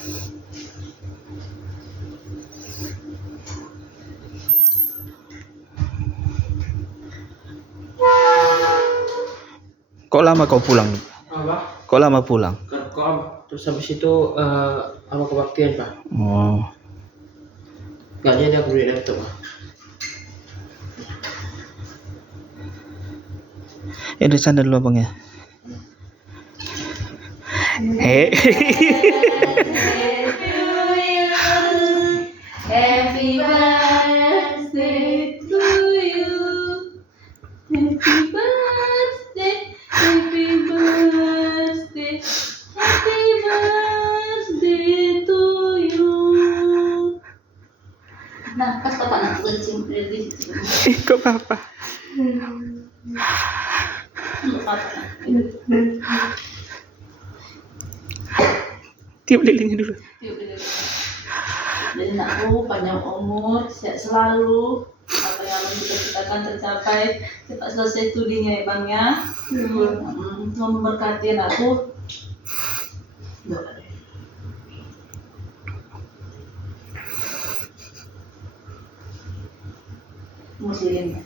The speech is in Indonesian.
Kok lama kau pulang? Apa? Kok lama pulang? Kerkom. Terus habis itu apa kebaktian Pak? Oh. Gak jadi aku beli laptop Pak. Di sana dulu abang ya. Happy birthday to you. Happy birthday, happy birthday, happy birthday to you. Nah, pas bapak nak kencing di situ. Kok papa? Tiup lilinnya dulu. Jadi anakku panjang umur, sehat selalu, apa yang kita citakan tercapai, cepat selesai studinya ya bang ya. Tuhan memberkati anakku. Doa deh. Muslim.